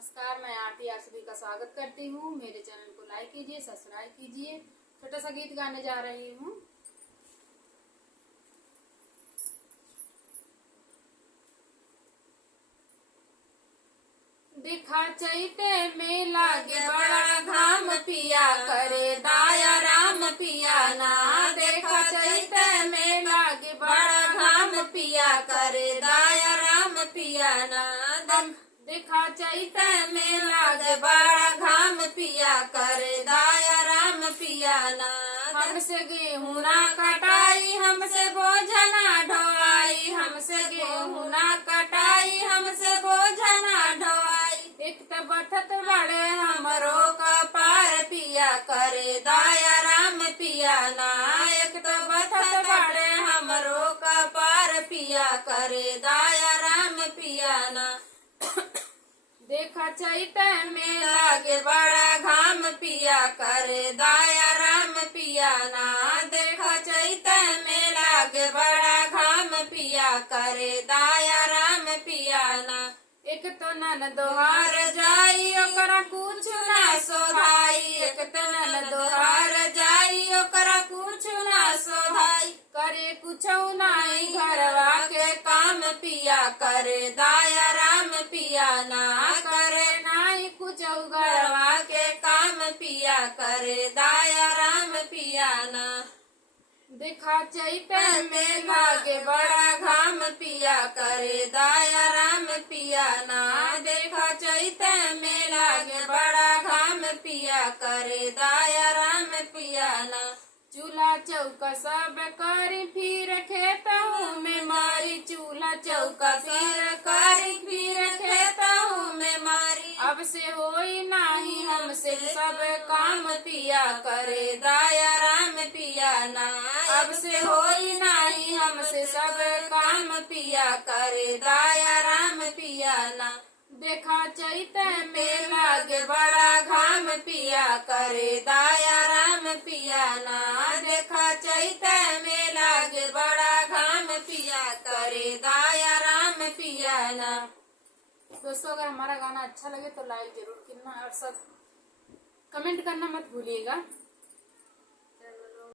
नमस्कार, मैं आरती आप सभी का स्वागत करती हूँ। मेरे चैनल को लाइक कीजिए, सब्सक्राइब कीजिए। छोटा सा गीत गाने जा रही हूँ। देखा चैते में लागे बड़ा घाम पिया करे दाया राम पिया ना। देखा चैते में लागे बड़ा घाम पिया करे दाया राम पिया ना। देखा चैते में लागे बड़ा घाम पिया करे दाया राम पिया ना। हमसे गेहूं ना कटाई, हमसे बोझा ना ढोआई, हमसे गेहूं ना कटाई, हमसे बोझा ना ढोआई। एक तो बठत बड़े हमरो कपार पिया करे दाया राम पिया ना। एक तो बठत बड़े हमरो कपार पिया करे दाया राम पिया ना। देखा चैते में लागे बड़ा घाम पिया करे दाया राम पिया ना। देखा चैते में लागे बड़ा घाम पिया करे दाया राम पिया ना। एक तो नन दोहार जाई ओकरा कुछ ना सोधाई, एक तो नन दोहार जाई ओकरा कुछ ना सोधाई। करे कुछ नाई घरवा के काम पिया करे दाया राम पिया ना। करे नाई कुछ घरवा के काम पिया करे दाया राम पिया ना। देखा चैते में लागे बड़ा घाम पिया करे दाया राम पिया ना। देखा चैते में लागे बड़ा घाम पिया करे दाया राम पिया ना। चूल्हा चौका सब करी फिर खेतहूँ में मारी, चूल्हा चौका फिर करी फिर खेतहूँ में मारी। अब से होई नाही हमसे सब काम पिया करे दाया राम पिया ना। अब से होई नाही हमसे सब काम पिया करे दाया राम पिया ना। देखा चैते में लागे बड़ा घाम पिया करे दाया राम पिया ना। देखा चैते में लागे बड़ा घाम पिया करे दाया राम पिया ना। दोस्तों, अगर हमारा गाना अच्छा लगे तो लाइक जरूर करना और सब कमेंट करना मत भूलिएगा।